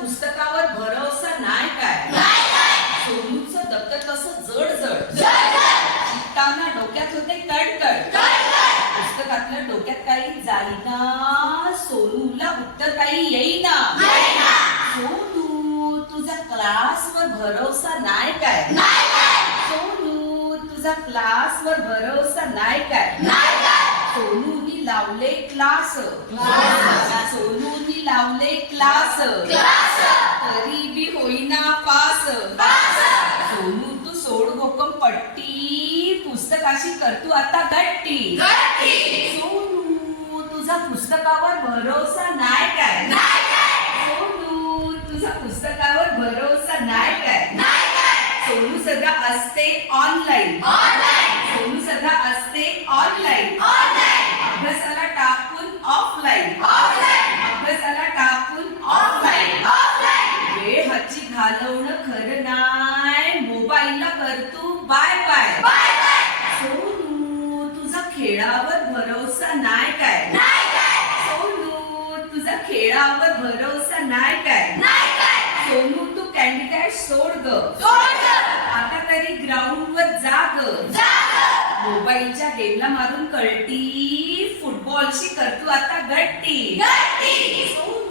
पुस्तकावर भरोसा नाही काय? सोनूचं दप्तर कसं जड जड. शिकताना डोक्यात होते कडकड पुस्तकातलं डोक्यात काही जाईना सोनूला उत्तर काही येईना. सोनू तुझा क्लासवर भरोसा नाही काय? सोनू तुझा क्लासवर भरोसा नाही काय? सोनूनी लावले क्लास. लावले क्लास. तरी बी होईना पास. सोनू तू सोड भोकम पट्टी. पुस्तकाशी करतू आता गट्टी. सोनू तुझा पुस्तकावर भरोसा नाही काय? सोनू तुझा पुस्तकावर भरोसा नाही काय? सोनू सध्या असते ऑनलाईन सोनू सध्या असते हाची घालवणं खरं नाय मोबाईलला करतू बाय बाय. सोनू तुझा खेळावर भरोसा नाही काय? सोनू तुझा खेळावर भरोसा नाही काय? सोनू तू कॅन्डी क्रश सोड ग. आता तरी ग्राउंड वर जा ग. मोबाईलच्या गेमला मारून कळती. फुटबॉलशी करतू आता गट्टी. सोनू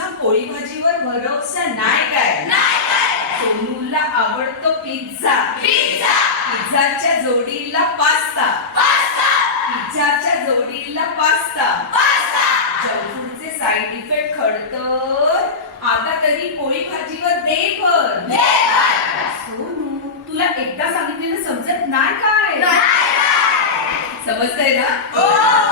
तुझा पोळी भाजीवर भरोसा नाही काय? सोनूला आवडतो पिझ्झा. पिझ्झाच्या जोडीला पास्ता. पिझ्झाच्या जोडीला पास्ता. जंक फूडचे साईड इफेक्ट खडतर. आता तरी पोळी भाजीवर दे भर सोनू तुला एकदा सांगितलेलं समजत नाही काय? समजतंय ना?